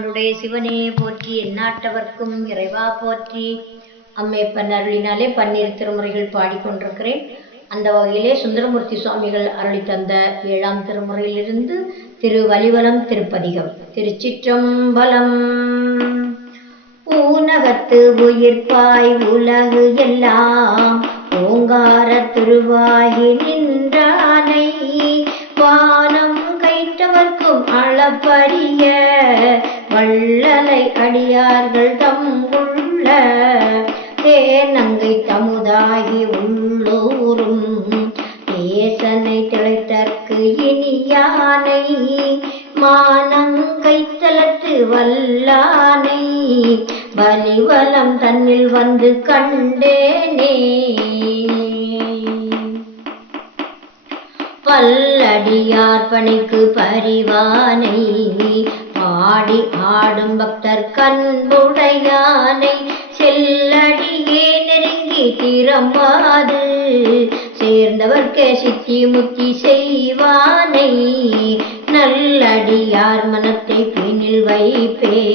தென்னாடுடைய சிவனே போற்றி எந்நாட்டவர்க்கும் இறைவா போற்றி. அம்மை பன் அருளினாலே பன்னீர் திருமுறைகள் பாடிக்கொண்டிருக்கிறேன். அந்த வகையிலே சுந்தரமூர்த்தி சுவாமிகள் அருளி தந்த ஏழாம் திருமுறையிலிருந்து திரு வலிவலம் திருப்பதிகம் திருச்சிற்றம்பலம். ஊனகத்து உயிர்ப்பாய் உலகு எல்லாம் ஓங்கார திருவாகி நின்றானை வானம் அளப்பரிய வள்ளலை அடியார்கள் தம் தேனங்கை தமுதாகி உள்ளூரும் தேசனை திளைத்தற்கு இனியானை. மானங்கை தளத்து வல்லானை. பலிவலம் தன்னில் வந்து கண்டேனே. பல்லடியார் பணிக்கு பரிவானை பாடி ஆடும் பக்தர் கண்புடையானை செல்லடியே நெருங்கி திறம்பாது சேர்ந்தவர்க்கே சித்தி முத்தி செய்வானை நல்லடியார் மனத்தை பின்னில் வைப்பே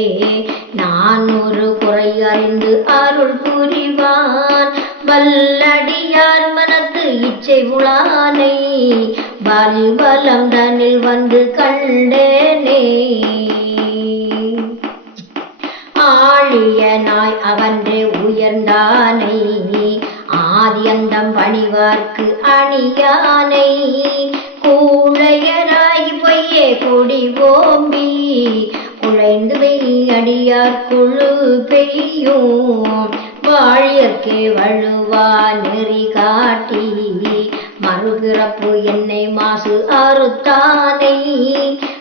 நான் ஒரு குறை அறிந்து அருள் புரிவான் வல்லடியார் மனத்தை இச்சை உளானை பலிபலம் தனில் வந்து கண்டேனே. ஆழிய அவன்றே உயர்ந்தானை ஆதியந்தம் பணிவார்க்கு அணியானை. கூழையனாய் பொய்யே கொடி ஓம்பி குழைந்து வெய்யடியார் குழு பெய்யும். வாழியற்கே வழுவா நெறி பிறப்பு என்னை மாசு அறுத்தானை.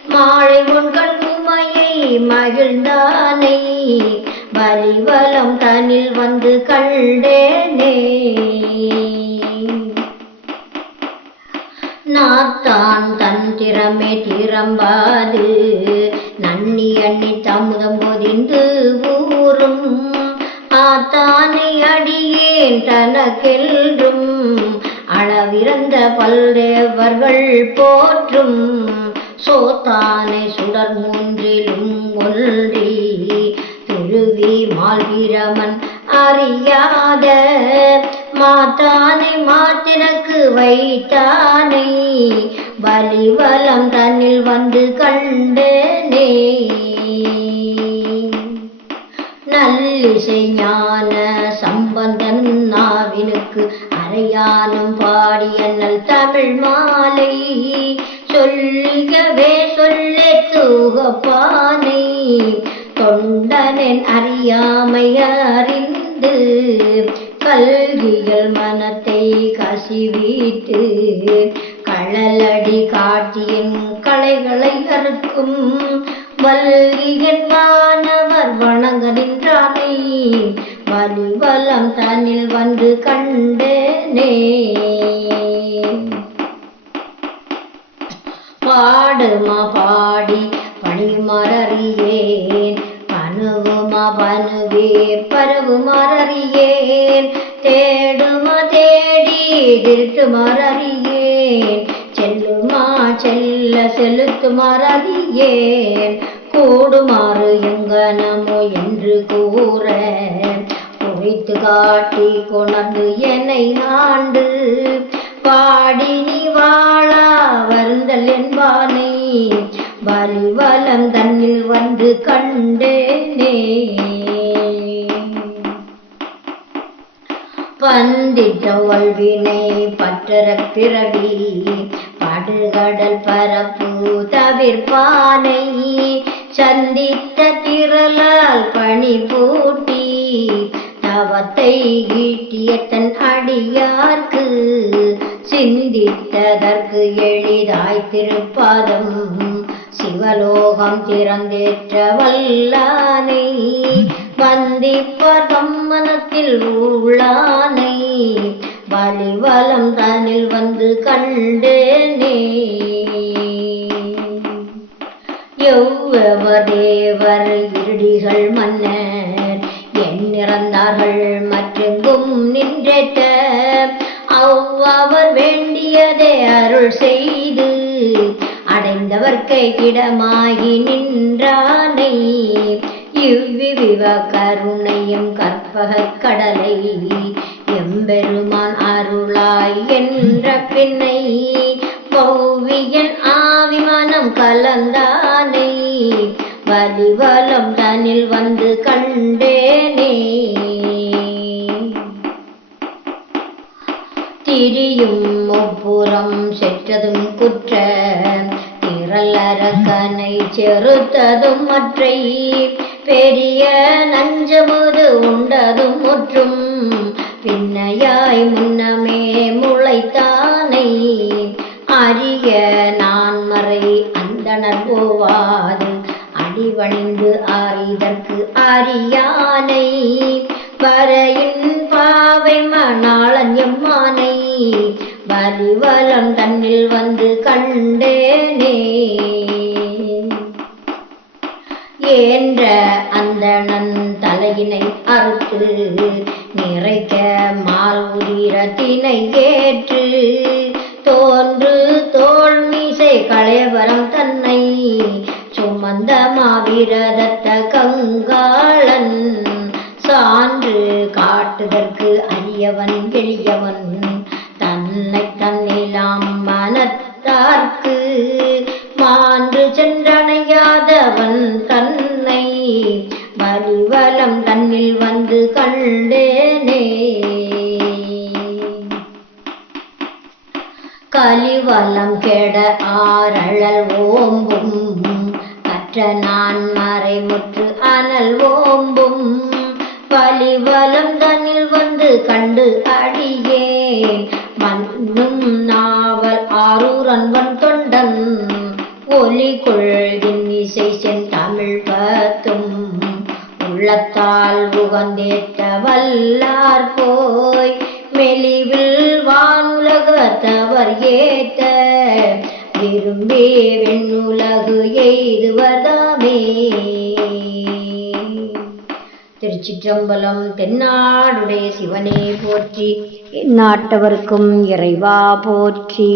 மாலை உண்கள் உமையை மகிழ்ந்தானை. வலிவலம் தனில் வந்து கண்டேனே. நாத்தான் தன் திறமே திறம்பாது. நன்னி அண்ணி தமுதம் பொதிந்து ஊறும். ஆத்தானை அடியேன் தனக்கெல்லும் அளவிறந்த பல்தேவர்கள் போற்றும் சோத்தானை சுடர் மூன்றிலும் ஒன்றி திருவி மால்கிரமன் அறியாத மாத்தானை மாத்திரக்கு வைத்தானை வலிவலம் தன்னில் வந்து கண்டேனே. நல்லிசை ஞான சம்பந்தன் நாவினுக்கு அரையானும் பாடிய நல் தமிழ் மாலை. சொல்லியவே சொல்லே தூகப்பானை. தொண்டனின் அறியாமை அறிந்து கல்வியல் மனத்தை கசிவிட்டு களலடி காட்டியின் கலைகளை அறுக்கும் வல்லியன் மாணவர் வணங்க நின்றானை. வலிவலம் தன்னில் வந்து கண்டே கண்டனே பாடுமா பாடி பணிமறியேன் பணுவுமா பணுவே பரவுமறியேன் தேடுமா தேடி திருட்டுமறியேன் செல்லுமா செல்ல செலுத்துமறியேன் கூடுமாறு எங்கனமோ என்று கூற குவித்து காட்டி கொணர்ந்து என்னை ஆண்டு. பாடி நீ வாழா வருந்தல் என்பானை. வலிவலம் தன்னில் வந்து கண்டேனே. பந்திட்ட ஒழ்வினை பற்றற பிறவி படுகடல் பரப்பு தவிர்ப்பானை. சந்தித்த திரளால் பணி பூட்டி தவத்தை ஈட்டிய தன் அடியார்க்கு சிந்தித்ததற்கு எளிதாய் திருப்பாதம். சிவலோகம் திறந்தேற்ற வல்லானை வந்திப்பர் கம்மனத்தில் உள்ளானை வழிவலம் தனில் வந்து கண்டேனே. எவ்வவர் தேவர் இருடிகள் மன்ன இறந்தார்கள். மற்றெங்கும் நின்றேற்ற அவ்வவர் வேண்டியதே அருள் செய்து அடைந்தவர் கைகிடமாகி நின்றானை. இவ்விவ கருணையும் கற்பக கடலை எம்பெருமான் அருளாய் என்ற பின்னை பௌவியன் ஆவிமானம் கலந்தானை. வலிவலம் தனில் வந்து கண்டேனே. திரியும் முப்புறம் செற்றதும் குற்ற திரளரக்கனை செறுத்ததும் மற்றை பெரிய நஞ்சமுது உண்டதும் முற்றும் பின்னையாய் முன்னமே முளைத்தானை. அரிய நான்மறை அந்தனர் போவாது பணிந்து ஆரிதற்கு அரியானை பறையின் பாவை மணாளன் எம்மானை. வரிவலம் தன்னில் வந்து கண்டேனே. ஏன்ற அந்தணன் தலையினை அறுத்து நிறைக்க மால் உதிரத்தினை ஏற்று தோன்று தோல் மீசை களையவரம் தன்னை சுமந்த மாவிரதத்த கங்காளன் சான்று காட்டுதற்கு அரியவன் எளியவன் தன்னை தன்னிலாம் மனத்தார்க்கு மான்று சென்றணையாதவன் தன்னை வலிவலம் தன்னில் வந்து கண்டேனே. கலிவலம் கெட ஆரழல் ஓம்பும் அற்ற நான் மறைமுற்று அனல் ஓம்பும் பலிவலம் தன்னில் வந்து கண்டு அடியேன். மண்ணும் நாவல் ஆரூரன்வன் தொண்டன் ஒலி கொள்கின் இசை சென் தமிழ் பத்தும். உள்ளத்தால் உகந்தேற்ற வல்லார் போய் மெலிவில் வானுலகத்தவர் ஏற்ற விரும்பே வெண்ணுலகு எய்துவதாமே. திருச்சிற்றம்பலம் தென்னாடுடைய சிவனே போற்றி நாட்டவர்க்கும் இறைவா போற்றி.